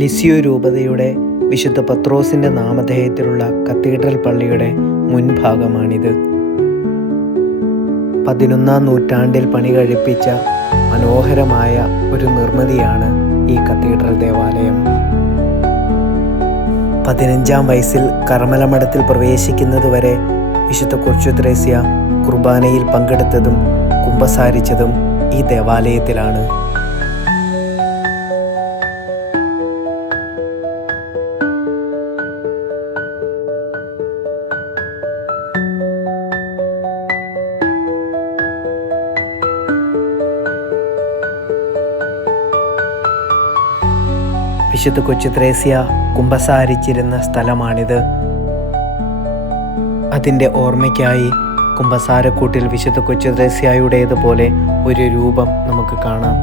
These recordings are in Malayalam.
ലിസിയോ രൂപതയുടെ വിശുദ്ധ പത്രോസിൻ്റെ നാമധേയത്തിലുള്ള കത്തീഡ്രൽ പള്ളിയുടെ മുൻഭാഗമാണിത്. 11-ാം നൂറ്റാണ്ടിൽ പണി കഴിപ്പിച്ച മനോഹരമായ ഒരു നിർമ്മിതിയാണ് ഈ കത്തീഡ്രൽ ദേവാലയം. 15-ാം വയസ്സിൽ കർമ്മലമഠത്തിൽ പ്രവേശിക്കുന്നതുവരെ വിശുദ്ധ കൊച്ചുത്രേസ്യ കുർബാനയിൽ പങ്കെടുത്തതും കുമ്പസാരിച്ചതും ഈ ദേവാലയത്തിലാണ്. വിശുദ്ധ കൊച്ചുത്രേസ്യ കുമ്പസാരിച്ചിരുന്ന സ്ഥലമാണിത്. അതിൻ്റെ ഓർമ്മയ്ക്കായി കുമ്പസാരക്കൂട്ടിൽ വിശുദ്ധ കൊച്ചുത്രേസ്യയുടേതുപോലെ ഒരു രൂപം നമുക്ക് കാണാം.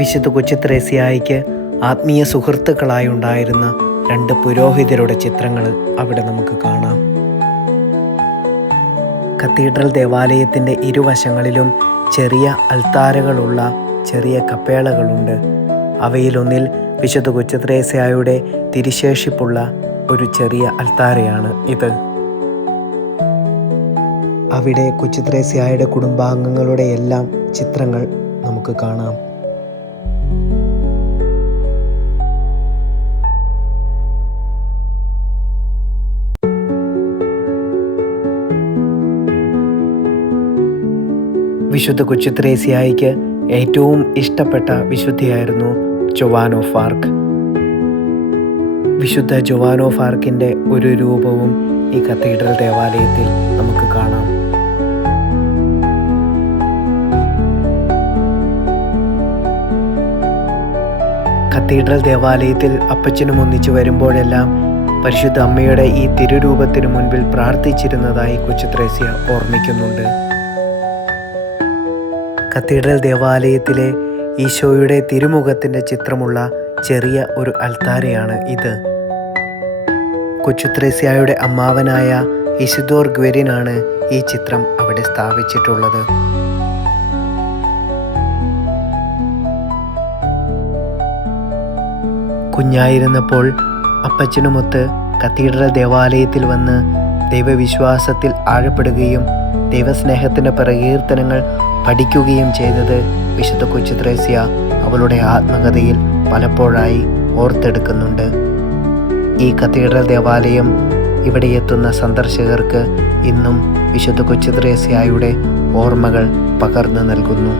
വിശുദ്ധ കൊച്ചുത്രേസ്യായിക്ക് ആത്മീയ സുഹൃത്തുക്കളായി ഉണ്ടായിരുന്ന 2 പുരോഹിതരുടെ ചിത്രങ്ങൾ അവിടെ നമുക്ക് കാണാം. കത്തീഡ്രൽ ദേവാലയത്തിൻ്റെ ഇരുവശങ്ങളിലും ചെറിയ അൾത്താരകളുള്ള ചെറിയ കപ്പേളകളുണ്ട്. അവയിലൊന്നിൽ വിശുദ്ധ കൊച്ചുത്രേസ്യായുടെ തിരുശേഷിപ്പുള്ള ഒരു ചെറിയ അൾത്താരയാണ് ഇത്. അവിടെ കൊച്ചുത്രേസ്യായുടെ കുടുംബാംഗങ്ങളുടെ എല്ലാം ചിത്രങ്ങൾ നമുക്ക് കാണാം. വിശുദ്ധ കൊച്ചുത്രേസ്യായിക്ക് ഏറ്റവും ഇഷ്ടപ്പെട്ട വിശുദ്ധിയായിരുന്നു ജോവാൻ ഓഫ് ആർക്ക്. വിശുദ്ധ ജോവാൻ ഓഫ് ആർക്കിൻ്റെ ഒരു രൂപവും ഈ കത്തീഡ്രൽ ദേവാലയത്തിൽ നമുക്ക് കാണാം. കത്തീഡ്രൽ ദേവാലയത്തിൽ അപ്പച്ചനും ഒന്നിച്ചു വരുമ്പോഴെല്ലാം പരിശുദ്ധ അമ്മയുടെ ഈ തിരുരൂപത്തിനു മുൻപിൽ പ്രാർത്ഥിച്ചിരുന്നതായി കൊച്ചുത്രേസ്യ ഓർമ്മിക്കുന്നുണ്ട്. കത്തീഡ്രൽ ദേവാലയത്തിലെ ഈശോയുടെ തിരുമുഖത്തിൻ്റെ ചിത്രമുള്ള ചെറിയ ഒരു അൾത്താരയാണ് ഇത്. കൊച്ചുത്രേസ്യായുടെ അമ്മാവനായ ഇസിദോർ ഗ്വെരിനാണ് ഈ ചിത്രം അവിടെ സ്ഥാപിച്ചിട്ടുള്ളത്. കുഞ്ഞായിരുന്നപ്പോൾ അപ്പച്ചനുമൊത്ത് കത്തീഡ്രൽ ദേവാലയത്തിൽ വന്ന് ദൈവവിശ്വാസത്തിൽ ആഴപ്പെടുകയും ദൈവസ്നേഹത്തിൻ്റെ പ്രകീർത്തനങ്ങൾ പഠിക്കുകയും ചെയ്തത് വിശുദ്ധ കൊച്ചുത്രേസ്യ അവളുടെ ആത്മകഥയിൽ പലപ്പോഴായി ഓർത്തെടുക്കുന്നുണ്ട്. ഈ കത്തീഡ്രൽ ദേവാലയം ഇവിടെ എത്തുന്ന സന്ദർശകർക്ക് ഇന്നും വിശുദ്ധ കൊച്ചുത്രേസ്യായുടെ ഓർമ്മകൾ പകർന്നു നൽകുന്നു.